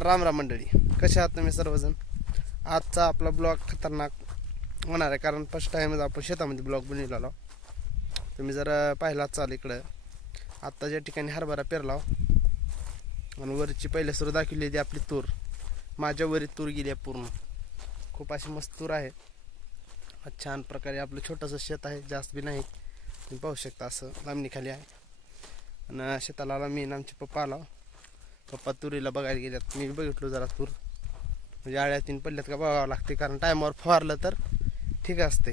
राम राम मंडळी, कसे आहात तुम्ही सर्वजण। आजचा आपला ब्लॉग खतरनाक होणार आहे, कारण फर्स्ट टाइमच आपण शेतामध्ये ब्लॉग बनवलेला। तुम्ही जर पाहिला चाल इकडं आत्ता ज्या ठिकाणी हरभरा पेरला आणि वरची पहिले सुरू दाखवली ती आपली तूर। माझ्या वरी तूर गेली आहे पूर्ण, खूप अशी मस्त तूर आहे। छान प्रकारे आपलं छोटंसं शेत आहे, जास्त बी नाही, तुम्ही पाहू शकता असं लांबणी खाली आहे। आणि शेताला मी आमचे पप्पा आला, पप्पा तुरीला बघायला गेल्यात। मी बघितलो जरा तूर, म्हणजे आळ्या तीन पडल्यात का बघावं लागते, कारण टायमावर फवारलं तर ठीक असते।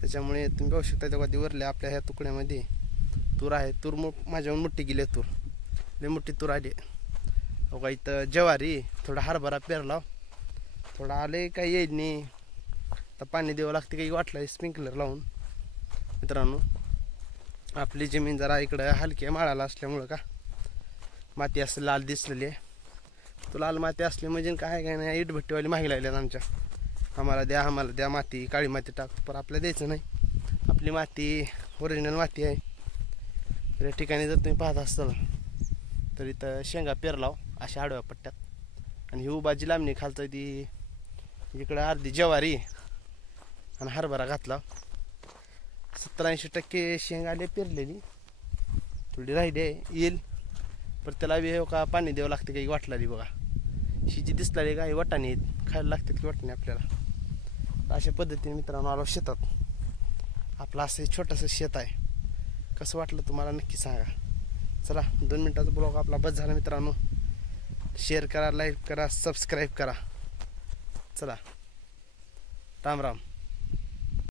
त्याच्यामुळे तुम्ही बघू शकता तेव्हा ती वरल्या आपल्या ह्या तुकड्यामध्ये तूर आहे। तूर माझ्याहून मोठी गेली, तूर लई मोठी तूर आली। बघा इथं ज्वारी, थोडा हरभरा पेरला, थोडा आले काही येईल नाही, तर पाणी द्यावं लागते काही वाटलं स्प्रिंकलर लावून। मित्रांनो, आपली जमीन जरा इकडं हलक्या माळाला असल्यामुळं का माती असं लाल दिसलेली आहे। तो लाल माती असली म्हणजे काय नाही, इटभट्टीवाली मागे लागल्यात आमच्या, आम्हाला द्या माती, काळी माती टाक, पण आपल्याला द्यायचं नाही। आपली माती ओरिजिनल माती आहे। तर या ठिकाणी जर तुम्ही पाहत असाल तर इथं शेंगा पेरलाव अशा आडव्या पट्ट्यात, आणि ही उभाजी लांबणी खालचं ती इकडं अर्धी ज्वारी आणि हरभरा घातला। 70-80% शेंगा आले पेरलेली, थोडी राहिली आहे, येईल पण त्याला बी का पाणी द्यावं लागते काही वाटलाली। बघा ही जी दिसलाली काही वाटाणे आहेत, खायला लागतात की वाटाणे आपल्याला। अशा पद्धतीने मित्रांनो आलो शेतात। आपलं असं छोटंसं शेत आहे, कसं वाटलं तुम्हाला नक्की सांगा। चला 2 मिनिटाचा ब्लॉग आपला बस झाला मित्रांनो। शेअर करा, लाईक करा, सबस्क्राईब करा। चला राम राम।